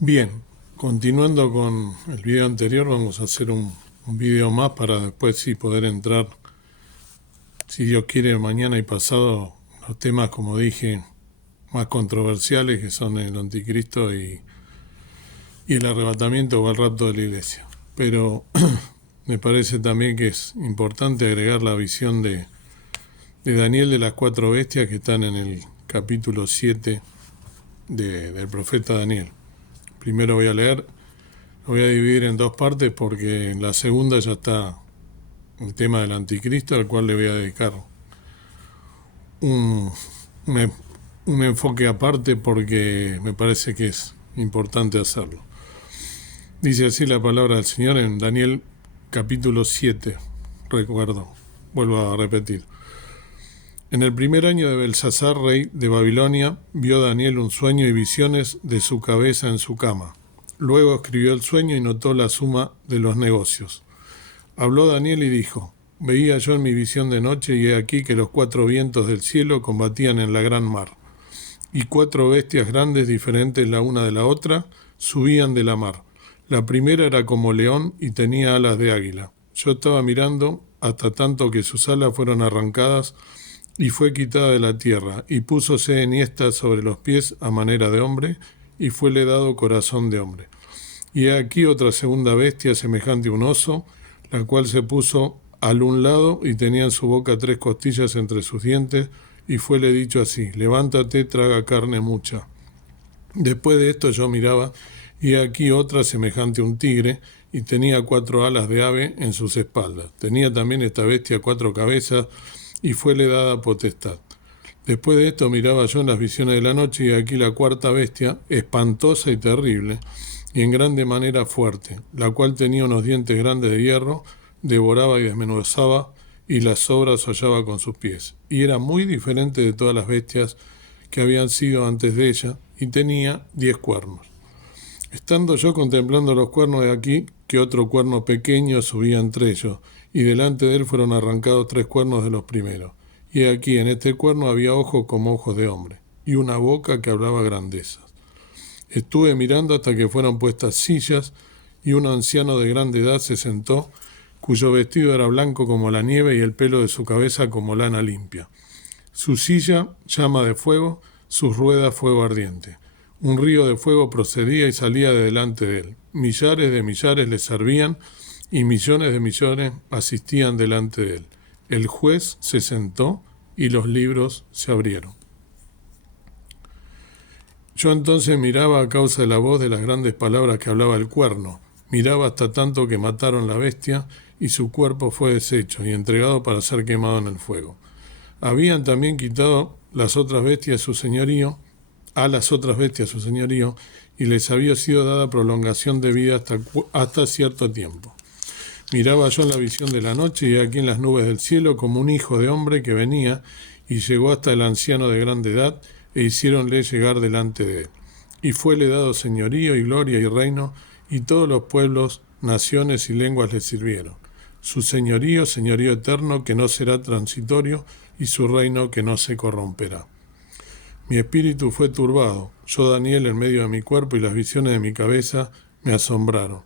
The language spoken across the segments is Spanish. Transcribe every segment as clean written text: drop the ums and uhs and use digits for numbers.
Bien, continuando con el video anterior, vamos a hacer un video más para después sí poder entrar, si Dios quiere, mañana y pasado, los temas, como dije, más controversiales, que son el anticristo y el arrebatamiento o el rapto de la iglesia. Pero me parece también que es importante agregar la visión de Daniel de las cuatro bestias que están en el capítulo 7 del profeta Daniel. Primero voy a leer, lo voy a dividir en dos partes porque en la segunda ya está el tema del anticristo, al cual le voy a dedicar un, un, un enfoque aparte porque me parece que es importante hacerlo. Dice así la palabra del Señor en Daniel capítulo 7, vuelvo a repetir. En el primer año de Belsasar, rey de Babilonia, vio Daniel un sueño y visiones de su cabeza en su cama. Luego escribió el sueño y notó la suma de los negocios. Habló Daniel y dijo: Veía yo en mi visión de noche, y he aquí que los cuatro vientos del cielo combatían en la gran mar, y cuatro bestias grandes, diferentes la una de la otra, subían de la mar. La primera era como león y tenía alas de águila. Yo estaba mirando hasta tanto que sus alas fueron arrancadas y fue quitada de la tierra, y púsose enhiesta sobre los pies a manera de hombre, y fuele dado corazón de hombre. Y he aquí otra segunda bestia semejante a un oso, la cual se puso al un lado y tenía en su boca tres costillas entre sus dientes, y fuele dicho así: levántate, traga carne mucha. Después de esto yo miraba, y he aquí otra semejante a un tigre, y tenía cuatro alas de ave en sus espaldas. Tenía también esta bestia cuatro cabezas, y fuele dada potestad. Después de esto miraba yo en las visiones de la noche, y aquí la cuarta bestia, espantosa y terrible, y en grande manera fuerte, la cual tenía unos dientes grandes de hierro, devoraba y desmenuzaba, y las sobras hollaba con sus pies. Y era muy diferente de todas las bestias que habían sido antes de ella, y tenía 10 cuernos. Estando yo contemplando los cuernos, de aquí que otro cuerno pequeño subía entre ellos, y delante de él fueron arrancados 3 cuernos de los primeros. Y aquí en este cuerno había ojos como ojos de hombre, y una boca que hablaba grandezas. Estuve mirando hasta que fueron puestas sillas, y un anciano de grande edad se sentó, cuyo vestido era blanco como la nieve y el pelo de su cabeza como lana limpia. Su silla, llama de fuego, sus ruedas fuego ardiente. Un río de fuego procedía y salía de delante de él. Millares de millares le servían, y millones de millones asistían delante de él. El juez se sentó y los libros se abrieron. Yo entonces miraba a causa de la voz de las grandes palabras que hablaba el cuerno. Miraba hasta tanto que mataron la bestia, y su cuerpo fue deshecho y entregado para ser quemado en el fuego. Habían también quitado las otras bestias su señorío, a las otras bestias su señorío, y les había sido dada prolongación de vida hasta cierto tiempo. Miraba yo en la visión de la noche, y aquí en las nubes del cielo como un hijo de hombre que venía, y llegó hasta el anciano de grande edad, e hiciéronle llegar delante de él. Y fuele dado señorío y gloria y reino, y todos los pueblos, naciones y lenguas le sirvieron. Su señorío, señorío eterno, que no será transitorio, y su reino que no se corromperá. Mi espíritu fue turbado, yo Daniel en medio de mi cuerpo, y las visiones de mi cabeza me asombraron.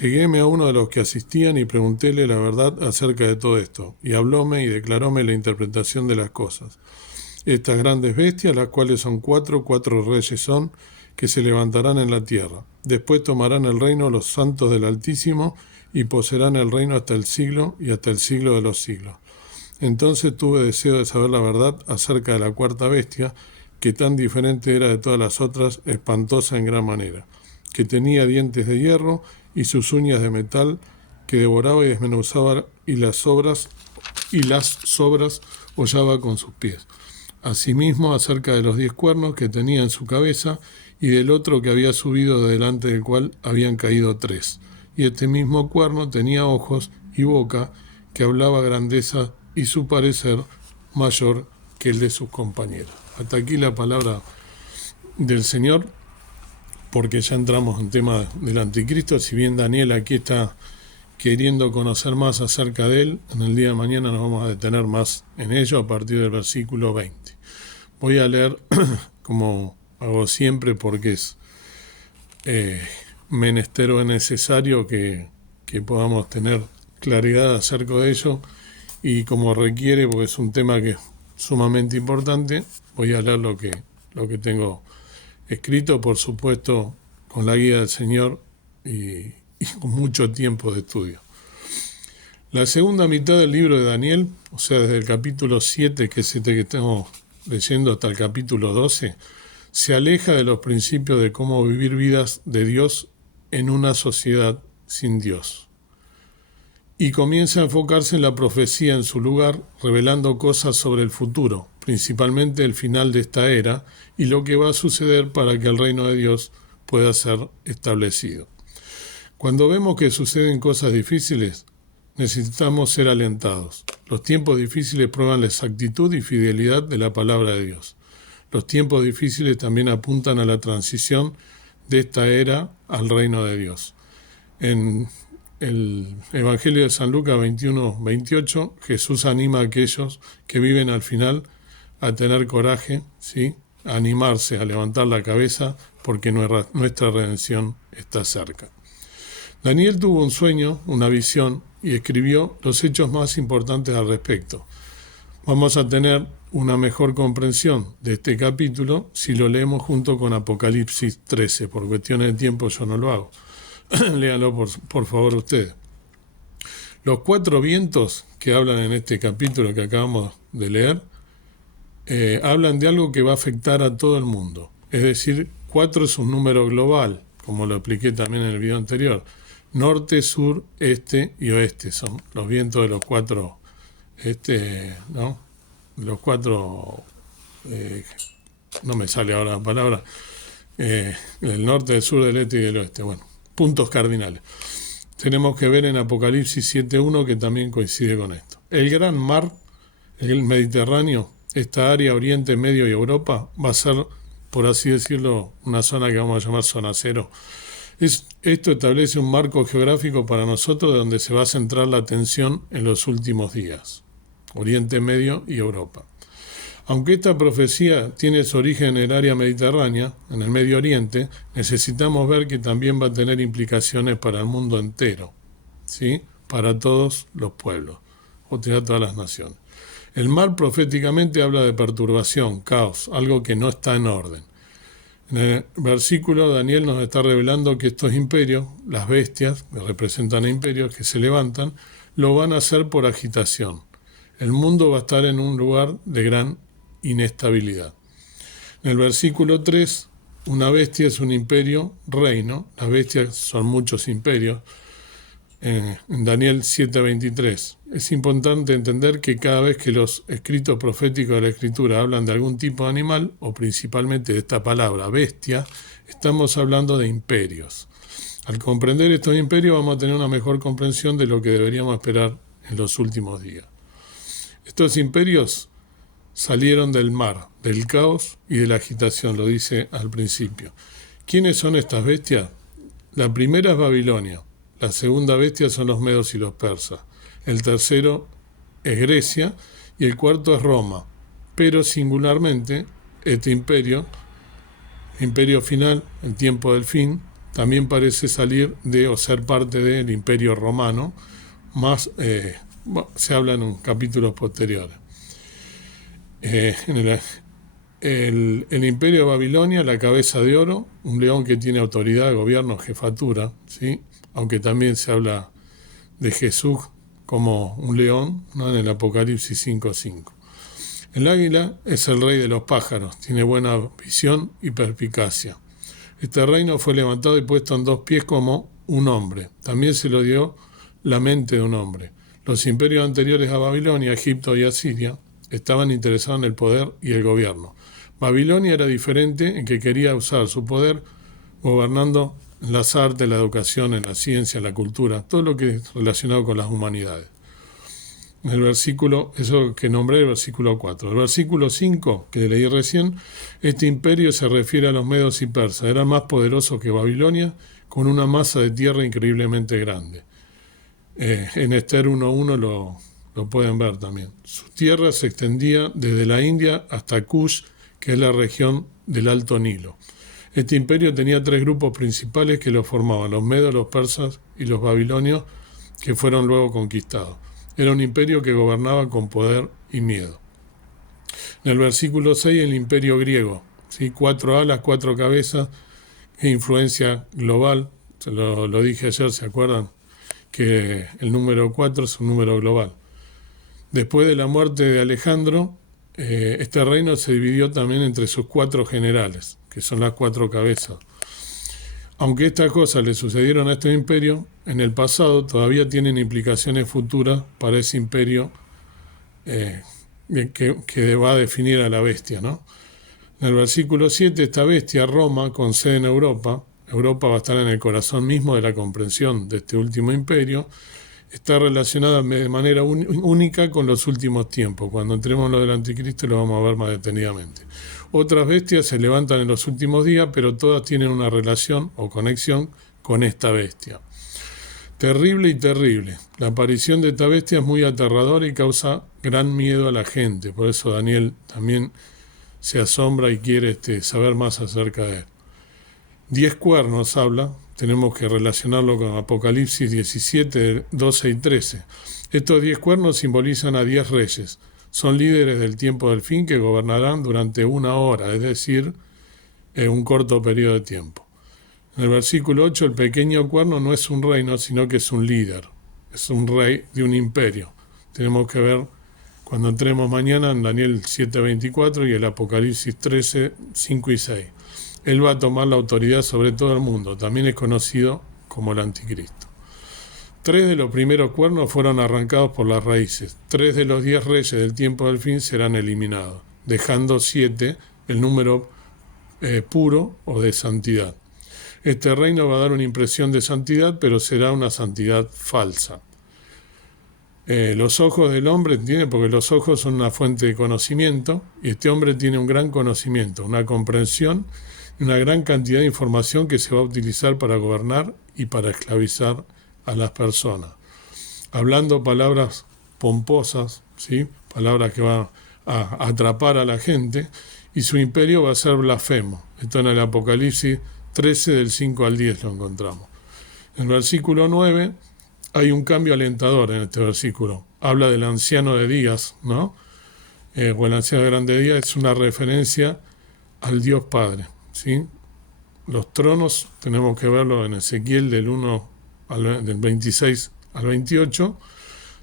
Lleguéme a uno de los que asistían y preguntéle la verdad acerca de todo esto, y hablóme y declaróme la interpretación de las cosas. Estas grandes bestias, las cuales son cuatro reyes son, que se levantarán en la tierra. Después tomarán el reino los santos del Altísimo, y poseerán el reino hasta el siglo y hasta el siglo de los siglos. Entonces tuve deseo de saber la verdad acerca de la cuarta bestia, que tan diferente era de todas las otras, espantosa en gran manera, que tenía dientes de hierro y sus uñas de metal, que devoraba y desmenuzaba, y las sobras hollaba con sus pies. Asimismo, acerca de los 10 cuernos que tenía en su cabeza, y del otro que había subido, de delante del cual habían caído 3. Y este mismo cuerno tenía ojos y boca, que hablaba grandeza, y su parecer mayor que el de sus compañeros. Hasta aquí la palabra del Señor, porque ya entramos en tema del anticristo. Si bien Daniel aquí está queriendo conocer más acerca de él, en el día de mañana nos vamos a detener más en ello a partir del versículo 20. Voy a leer como hago siempre, porque es menester o es necesario que podamos tener claridad acerca de ello, y como requiere, porque es un tema que es sumamente importante, voy a leer lo que tengo escrito, por supuesto, con la guía del Señor y con mucho tiempo de estudio. La segunda mitad del libro de Daniel, o sea, desde el capítulo 7, que es este que estamos leyendo, hasta el capítulo 12, se aleja de los principios de cómo vivir vidas de Dios en una sociedad sin Dios. Y comienza a enfocarse en la profecía en su lugar, revelando cosas sobre el futuro, principalmente el final de esta era y lo que va a suceder para que el reino de Dios pueda ser establecido. Cuando vemos que suceden cosas difíciles, necesitamos ser alentados. Los tiempos difíciles prueban la exactitud y fidelidad de la palabra de Dios. Los tiempos difíciles también apuntan a la transición de esta era al reino de Dios. En el Evangelio de San Lucas 21-28, Jesús anima a aquellos que viven al final a tener coraje, ¿sí?, a animarse, a levantar la cabeza, porque nuestra redención está cerca. Daniel tuvo un sueño, una visión, y escribió los hechos más importantes al respecto. Vamos a tener una mejor comprensión de este capítulo si lo leemos junto con Apocalipsis 13. Por cuestiones de tiempo yo no lo hago. Léanlo por favor ustedes. Los 4 vientos que hablan en este capítulo que acabamos de leer, hablan de algo que va a afectar a todo el mundo. Es decir, 4 es un número global, como lo expliqué también en el video anterior. Norte, sur, este y oeste son los vientos de los 4, ¿no? Los 4, no me sale ahora la palabra, el norte, el sur, del este y del oeste. Bueno, puntos cardinales. Tenemos que ver en Apocalipsis 7.1 que también coincide con esto. El gran mar, el Mediterráneo, esta área, Oriente, Medio y Europa, va a ser, por así decirlo, una zona que vamos a llamar zona cero. Esto establece un marco geográfico para nosotros de donde se va a centrar la atención en los últimos días. Oriente Medio y Europa. Aunque esta profecía tiene su origen en el área mediterránea, en el Medio Oriente, necesitamos ver que también va a tener implicaciones para el mundo entero, ¿sí?, para todos los pueblos, o sea, todas las naciones. El mar proféticamente habla de perturbación, caos, algo que no está en orden. En el versículo, Daniel nos está revelando que estos imperios, las bestias, que representan a imperios que se levantan, lo van a hacer por agitación. El mundo va a estar en un lugar de gran inestabilidad. En el versículo 3, una bestia es un imperio, reino. Las bestias son muchos imperios. En Daniel 7:23. Es importante entender que cada vez que los escritos proféticos de la Escritura hablan de algún tipo de animal, o principalmente de esta palabra, bestia, estamos hablando de imperios. Al comprender estos imperios vamos a tener una mejor comprensión de lo que deberíamos esperar en los últimos días. Estos imperios salieron del mar, del caos y de la agitación, lo dice al principio. ¿Quiénes son estas bestias? La primera es Babilonia. La segunda bestia son los medos y los persas. El tercero es Grecia y el cuarto es Roma. Pero singularmente, este imperio final, el tiempo del fin, también parece salir de o ser parte del imperio romano, más se habla en capítulos posteriores. El imperio de Babilonia, la cabeza de oro, un león que tiene autoridad, gobierno, jefatura, ¿sí?, aunque también se habla de Jesús como un león, ¿no?, en el Apocalipsis 5:5. El águila es el rey de los pájaros, tiene buena visión y perspicacia. Este reino fue levantado y puesto en 2 pies como un hombre. También se lo dio la mente de un hombre. Los imperios anteriores a Babilonia, Egipto y Asiria, estaban interesados en el poder y el gobierno. Babilonia era diferente en que quería usar su poder gobernando en las artes, la educación, en la ciencia, en la cultura, todo lo que es relacionado con las humanidades. En el versículo, eso que nombré, el versículo 4. El versículo 5, que leí recién, este imperio se refiere a los medos y persas. Eran más poderosos que Babilonia, con una masa de tierra increíblemente grande. En Esther 1:1 lo pueden ver también. Su tierra se extendía desde la India hasta Kush, que es la región del Alto Nilo. Este imperio tenía tres grupos principales que lo formaban: los medos, los persas y los babilonios, que fueron luego conquistados. Era un imperio que gobernaba con poder y miedo. En el versículo 6, el imperio griego, ¿sí? 4 alas, 4 cabezas, influencia global. Lo dije ayer, ¿se acuerdan? Que el número 4 es un número global. Después de la muerte de Alejandro, este reino se dividió también entre sus 4 generales, que son las 4 cabezas. Aunque estas cosas le sucedieron a este imperio, en el pasado todavía tienen implicaciones futuras para ese imperio que va a definir a la bestia, ¿no? En el versículo 7, esta bestia, Roma, con sede en Europa va a estar en el corazón mismo de la comprensión de este último imperio, está relacionada de manera única con los últimos tiempos. Cuando entremos en lo del anticristo lo vamos a ver más detenidamente. Otras bestias se levantan en los últimos días, pero todas tienen una relación o conexión con esta bestia. Terrible y terrible. La aparición de esta bestia es muy aterradora y causa gran miedo a la gente. Por eso Daniel también se asombra y quiere saber más acerca de él. 10 cuernos habla, tenemos que relacionarlo con Apocalipsis 17, 12 y 13. Estos 10 cuernos simbolizan a 10 reyes. Son líderes del tiempo del fin que gobernarán durante 1 hora, es decir, un corto periodo de tiempo. En el versículo 8, el pequeño cuerno no es un reino, sino que es un líder, es un rey de un imperio. Tenemos que ver cuando entremos mañana en Daniel 7:24 y el Apocalipsis 13, 5 y 6. Él va a tomar la autoridad sobre todo el mundo, también es conocido como el anticristo. 3 de los primeros cuernos fueron arrancados por las raíces. 3 de los 10 reyes del tiempo del fin serán eliminados, dejando 7 el número puro o de santidad. Este reino va a dar una impresión de santidad, pero será una santidad falsa. Los ojos del hombre, ¿entienden? Porque los ojos son una fuente de conocimiento, y este hombre tiene un gran conocimiento, una comprensión, una gran cantidad de información que se va a utilizar para gobernar y para esclavizar a las personas. Hablando palabras pomposas, ¿sí? Palabras que van a atrapar a la gente, y su imperio va a ser blasfemo. Esto en el Apocalipsis 13, del 5 al 10 lo encontramos. En el versículo 9 hay un cambio alentador en este versículo. Habla del anciano de días, ¿no? O el anciano de grande día es una referencia al Dios Padre, ¿sí? Los tronos, tenemos que verlo en Ezequiel del 26 al 28,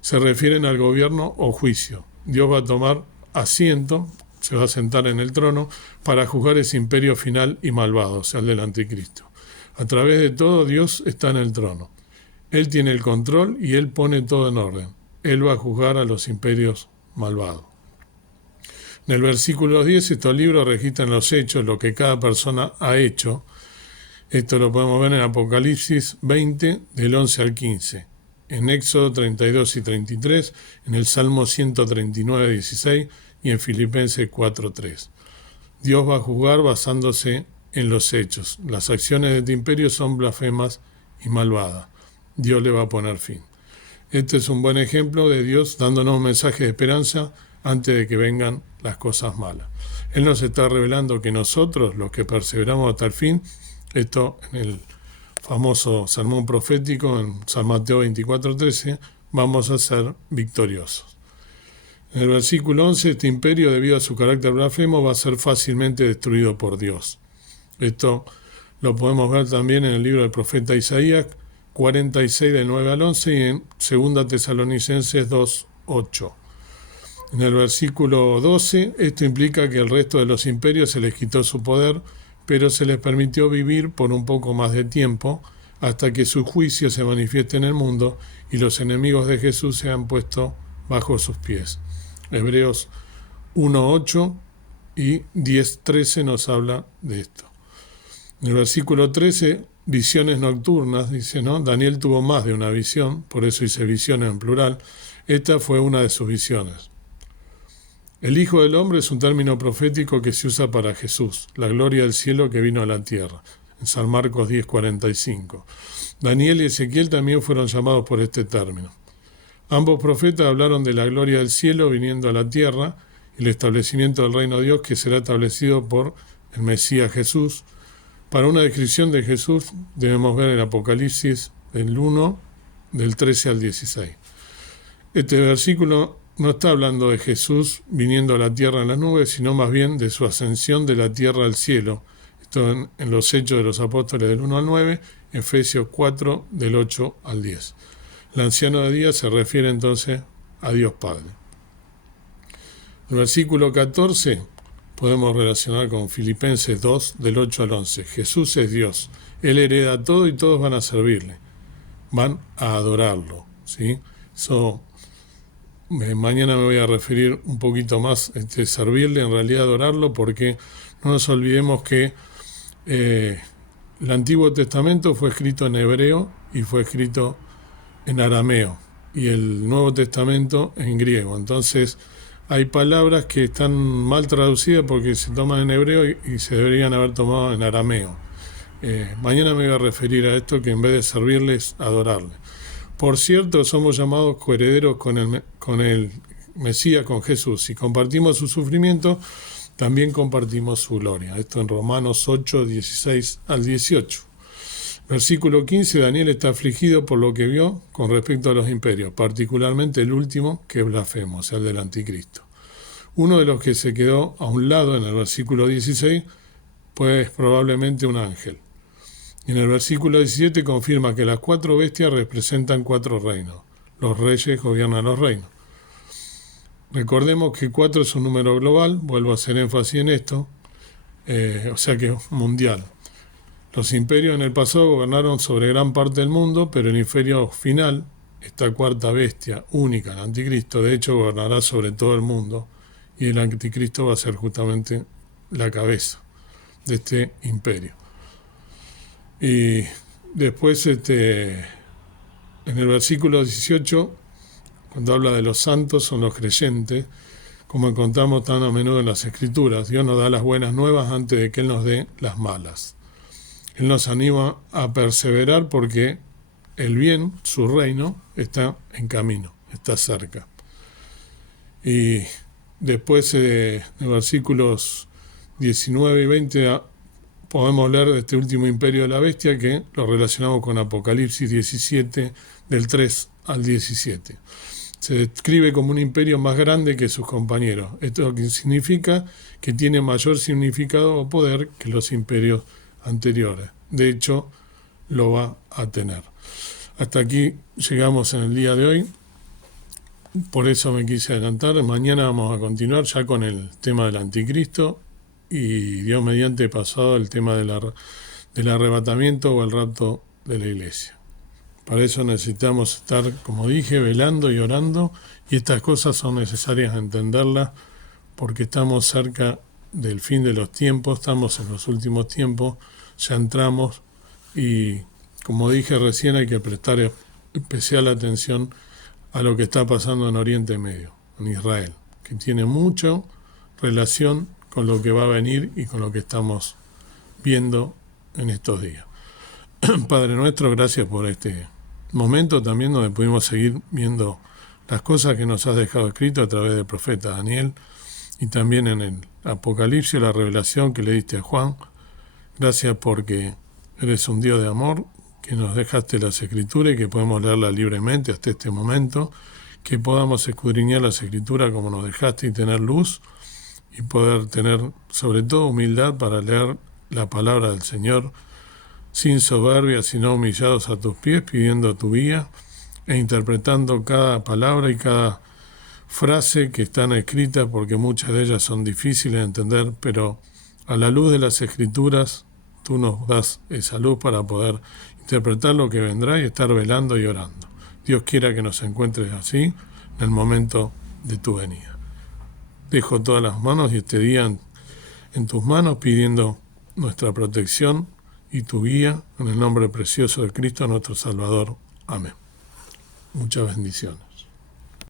se refieren al gobierno o juicio. Dios va a tomar asiento, se va a sentar en el trono para juzgar ese imperio final y malvado, o sea, el del anticristo. A través de todo, Dios está en el trono. Él tiene el control y Él pone todo en orden. Él va a juzgar a los imperios malvados. En el versículo 10, estos libros registran los hechos, lo que cada persona ha hecho. Esto lo podemos ver en Apocalipsis 20, del 11 al 15, en Éxodo 32 y 33, en el Salmo 139, 16 y en Filipenses 4, 3. Dios va a juzgar basándose en los hechos. Las acciones de este imperio son blasfemas y malvadas. Dios le va a poner fin. Este es un buen ejemplo de Dios dándonos un mensaje de esperanza antes de que vengan las cosas malas. Él nos está revelando que nosotros, los que perseveramos hasta el fin, esto en el famoso sermón profético en San Mateo 24:13, vamos a ser victoriosos. En el versículo 11, este imperio, debido a su carácter blasfemo, va a ser fácilmente destruido por Dios. Esto lo podemos ver también en el libro del profeta Isaías 46, del 9 al 11, y en 2 Tesalonicenses 2, 8. En el versículo 12, esto implica que el resto de los imperios se les quitó su poder, pero se les permitió vivir por un poco más de tiempo, hasta que su juicio se manifieste en el mundo y los enemigos de Jesús sean puestos bajo sus pies. Hebreos 1:8 y 10:13 nos habla de esto. En el versículo 13, visiones nocturnas, dice, ¿no? Daniel tuvo más de una visión, por eso hice visiones en plural. Esta fue una de sus visiones. El Hijo del Hombre es un término profético que se usa para Jesús, la gloria del cielo que vino a la tierra, en San Marcos 10:45. Daniel y Ezequiel también fueron llamados por este término. Ambos profetas hablaron de la gloria del cielo viniendo a la tierra y el establecimiento del reino de Dios que será establecido por el Mesías Jesús, Para una descripción de Jesús debemos ver el Apocalipsis del 1, del 13 al 16. Este versículo no está hablando de Jesús viniendo a la tierra en las nubes, sino más bien de su ascensión de la tierra al cielo. Esto en los Hechos de los Apóstoles del 1 al 9, Efesios 4, del 8 al 10. El anciano de días se refiere entonces a Dios Padre. El versículo 14 podemos relacionar con Filipenses 2, del 8 al 11. Jesús es Dios. Él hereda todo y todos van a servirle. Van a adorarlo, ¿sí? Mañana me voy a referir un poquito más a servirle, en realidad adorarlo, porque no nos olvidemos que el Antiguo Testamento fue escrito en hebreo y fue escrito en arameo, y el Nuevo Testamento en griego. Entonces hay palabras que están mal traducidas porque se toman en hebreo y se deberían haber tomado en arameo. Mañana me voy a referir a esto, que en vez de servirles, adorarle. Por cierto, somos llamados coherederos con el Mesías, con Jesús. Si compartimos su sufrimiento, también compartimos su gloria. Esto en Romanos 8, 16 al 18. Versículo 15, Daniel está afligido por lo que vio con respecto a los imperios, particularmente el último, que es blasfemo, o sea, el del anticristo. Uno de los que se quedó a un lado en el versículo 16, pues probablemente un ángel. Y en el versículo 17 confirma que las 4 bestias representan 4 reinos. Los reyes gobiernan los reinos. Recordemos que 4 es un número global, vuelvo a hacer énfasis en esto, o sea que es mundial. Los imperios en el pasado gobernaron sobre gran parte del mundo, pero el imperio final, esta 4ª bestia, única, el anticristo, de hecho gobernará sobre todo el mundo, y el anticristo va a ser justamente la cabeza de este imperio. Y después, en el versículo 18, cuando habla de los santos, son los creyentes, como encontramos tan a menudo en las Escrituras. Dios nos da las buenas nuevas antes de que Él nos dé las malas. Él nos anima a perseverar porque el bien, su reino, está en camino, está cerca. Y después, de versículos 19 y 20, podemos leer de este último imperio de la bestia, que lo relacionamos con Apocalipsis 17, del 3 al 17. Se describe como un imperio más grande que sus compañeros. Esto significa que tiene mayor significado o poder que los imperios anteriores. De hecho, lo va a tener. Hasta aquí llegamos en el día de hoy. Por eso me quise adelantar. Mañana vamos a continuar ya con el tema del anticristo, y Dios mediante pasado el tema del arrebatamiento o el rapto de la iglesia. Para eso necesitamos estar, como dije, velando y orando, y estas cosas son necesarias entenderlas porque estamos cerca del fin de los tiempos, estamos en los últimos tiempos, ya entramos, y como dije recién, hay que prestar especial atención a lo que está pasando en Oriente Medio, en Israel, que tiene mucha relación con lo que va a venir y con lo que estamos viendo en estos días. Padre nuestro, gracias por este momento también donde pudimos seguir viendo las cosas que nos has dejado escrito a través del profeta Daniel, y también en el Apocalipsis, la revelación que le diste a Juan. Gracias porque eres un Dios de amor, que nos dejaste las Escrituras y que podemos leerlas libremente hasta este momento, que podamos escudriñar las Escrituras como nos dejaste y tener luz, y poder tener sobre todo humildad para leer la palabra del Señor sin soberbia, sino humillados a tus pies, pidiendo tu guía e interpretando cada palabra y cada frase que están escritas, porque muchas de ellas son difíciles de entender, pero a la luz de las Escrituras tú nos das esa luz para poder interpretar lo que vendrá y estar velando y orando. Dios quiera que nos encuentres así en el momento de tu venida. Dejo todas las manos y este día en tus manos, pidiendo nuestra protección y tu guía, en el nombre precioso de Cristo nuestro Salvador. Amén. Muchas bendiciones.